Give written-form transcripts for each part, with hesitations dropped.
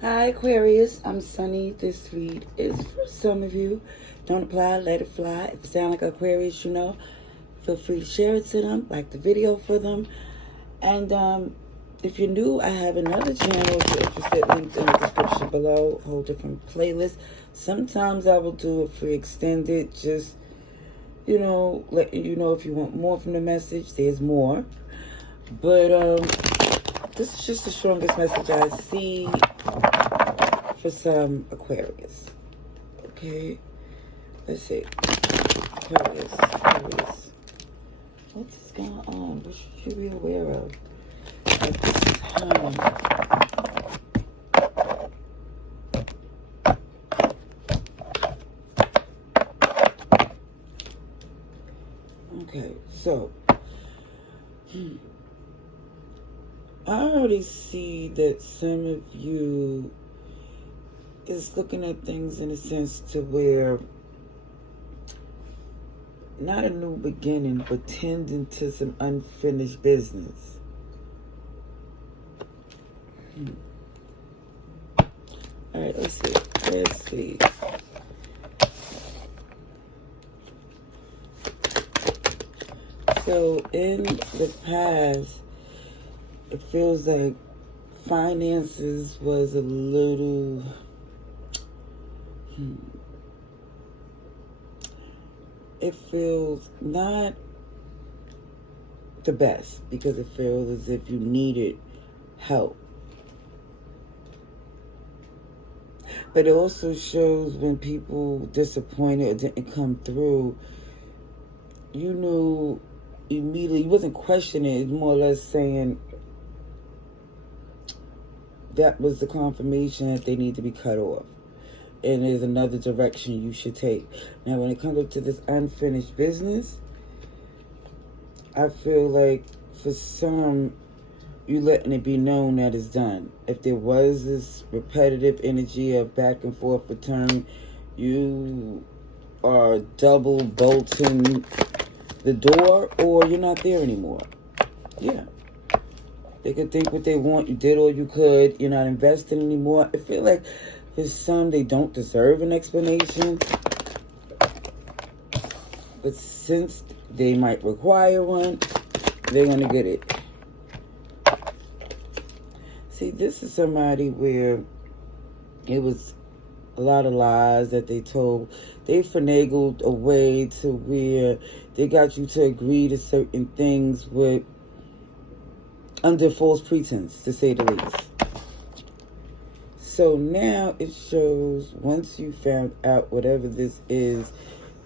Hi, Aquarius. I'm Sunny. This read is for some of you. Don't apply, let it fly. If you sound like Aquarius, feel free to share it to them, like the video for them. And if you're new, I have another channel if you're interested, linked in the description below. A whole different playlist. Sometimes I will do a free extended, just, letting you know if you want more from the message, there's more. But this is just the strongest message I see for some Aquarius. Okay, let's see. Aquarius. What is going on? What should you be aware of at this time? Okay, so I already see that some of you is looking at things in a sense to where not a new beginning, but tending to some unfinished business. All right, let's see. So in the past, it feels like finances was a little it feels not the best because it feels as if you needed help. But it also shows when people disappointed or didn't come through, you knew immediately, you wasn't questioning it, more or less saying that was the confirmation that they need to be cut off. And there's another direction you should take. Now, when it comes up to this unfinished business, I feel like for some, you letting it be known that it's done. If there was this repetitive energy of back and forth return, you are double bolting the door, or you're not there anymore. Yeah. They could think what they want. You did all you could. You're not investing anymore. I feel like for some, they don't deserve an explanation. But since they might require one, they're going to get it. See, this is somebody where it was a lot of lies that they told. They finagled a way to where they got you to agree to certain things with under false pretense, to say the least. So now it shows, once you found out whatever this is,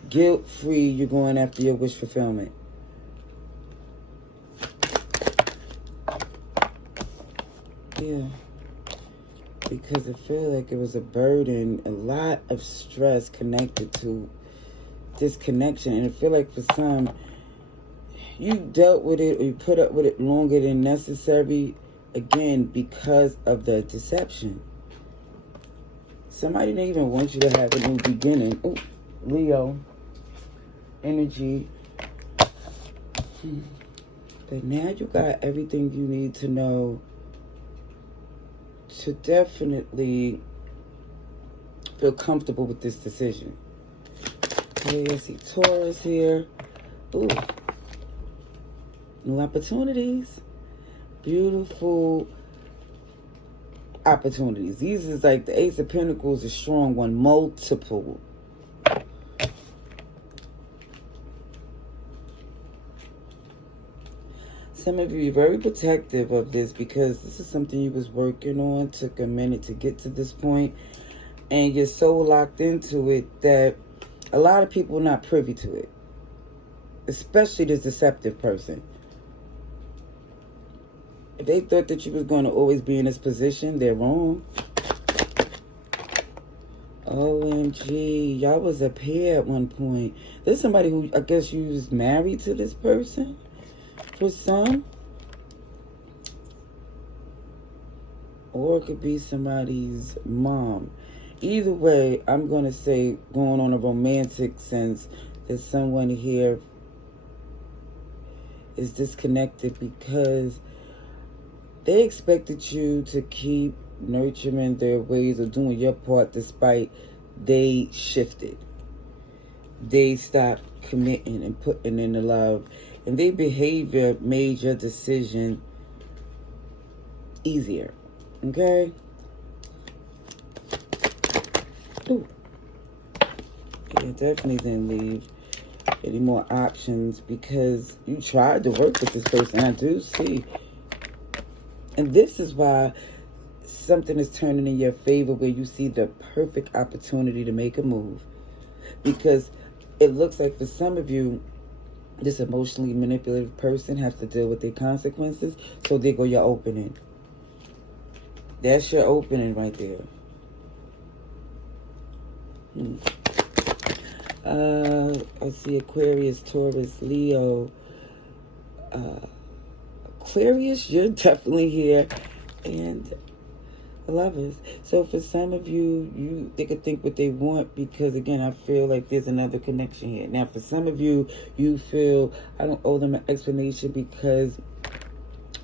guilt-free, you're going after your wish fulfillment. Yeah. Because I feel like it was a burden, a lot of stress connected to this connection. And I feel like for some, you dealt with it or you put up with it longer than necessary, again, because of the deception. Somebody didn't even want you to have a new beginning. Ooh, Leo energy. But now you got everything you need to know to definitely feel comfortable with this decision. Okay, I see Taurus here. Ooh. New opportunities. Beautiful opportunities. These is like the Ace of Pentacles, a strong one. Multiple. Some of you are very protective of this because this is something you was working on. Took a minute to get to this point. And you're so locked into it that a lot of people are not privy to it. Especially this deceptive person. If they thought that you was going to always be in this position, they're wrong. OMG, y'all was a pair at one point. There's somebody who, I guess you was married to this person for some. Or it could be somebody's mom. Either way, I'm going to say, going on a romantic sense, that someone here is disconnected because they expected you to keep nurturing their ways of doing your part despite they shifted. They stopped committing and putting in the love. And their behavior made your decision easier. Okay? Ooh. Yeah, definitely didn't leave any more options because you tried to work with this person. I do see. And this is why something is turning in your favor where you see the perfect opportunity to make a move. Because it looks like for some of you, this emotionally manipulative person has to deal with their consequences. So there go your opening. That's your opening right there. I see Aquarius, Taurus, Leo. Aquarius, you're definitely here. And Lovers. So for some of you, they could think what they want because, again, I feel like there's another connection here. Now, for some of you, you feel I don't owe them an explanation because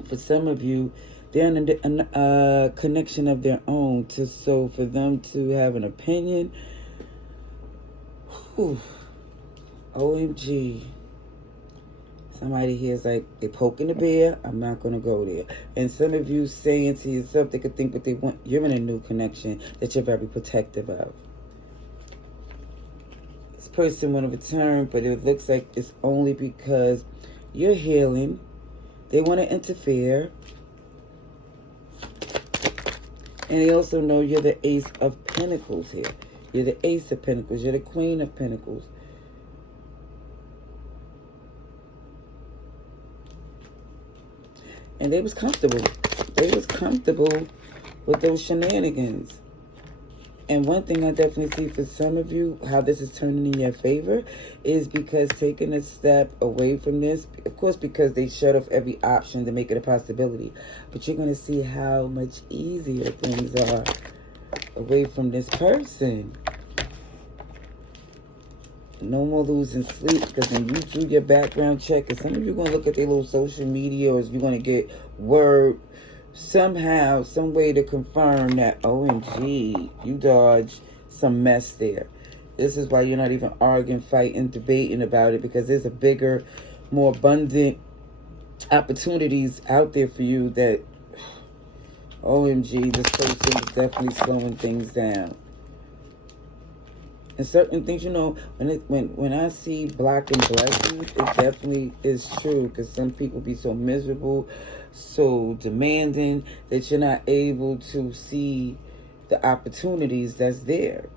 for some of you, they're in a connection of their own. So for them to have an opinion, whew, OMG. Somebody here is like, they're poking the bear. I'm not going to go there. And some of you saying to yourself, they could think what they want. You're in a new connection that you're very protective of. This person want to return, but it looks like it's only because you're healing. They want to interfere. And they also know you're the Ace of Pentacles here. You're the Ace of Pentacles. You're the Queen of Pentacles. And they was comfortable. They was comfortable with those shenanigans. And one thing I definitely see for some of you, how this is turning in your favor, is because taking a step away from this, of course, because they shut off every option to make it a possibility. But you're going to see how much easier things are away from this person. No more losing sleep, because when you do your background check, and some of you are going to look at their little social media, or you're going to get word somehow, some way to confirm that, OMG, you dodged some mess there. This is why you're not even arguing, fighting, debating about it, because there's a bigger, more abundant opportunities out there for you that, OMG, this person is definitely slowing things down. And certain things, you know, when I see blocking blessings, it definitely is true. Because some people be so miserable, so demanding, that you're not able to see the opportunities that's there.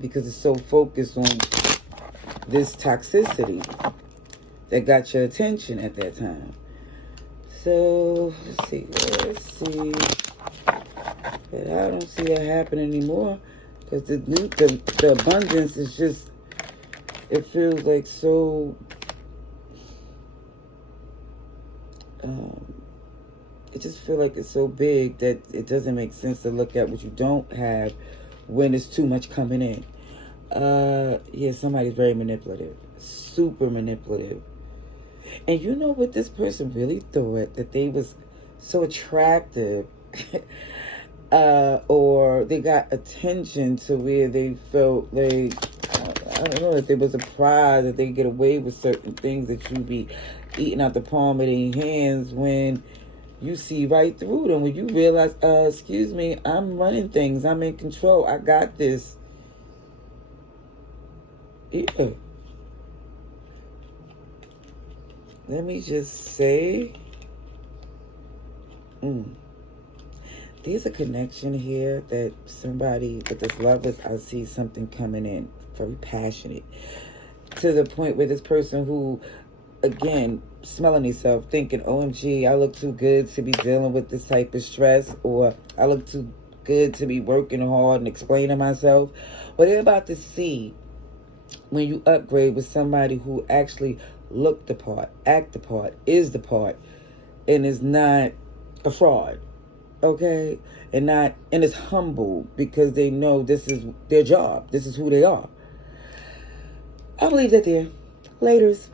Because it's so focused on this toxicity that got your attention at that time. So, let's see. But I don't see it happen anymore. Because the abundance is just, it feels like so, it just feels like it's so big that it doesn't make sense to look at what you don't have when it's too much coming in. Yeah, somebody's very manipulative, super manipulative. And you know what this person really thought? That they was so attractive. Or they got attention to where they felt like, I don't know, if there was a prize, that they get away with certain things, that you be eating out the palm of their hands when you see right through them. When you realize, excuse me, I'm running things. I'm in control. I got this. Yeah. Let me just say, there's a connection here that somebody with this lovers, I see something coming in very passionate to the point where this person who, again, smelling themselves, thinking, OMG, I look too good to be dealing with this type of stress, or I look too good to be working hard and explaining myself. What they're about to see when you upgrade with somebody who actually look the part, act the part, is the part, and is not a fraud. Okay, and is humble because they know this is their job. This is who they are. I'll leave that there. Laters.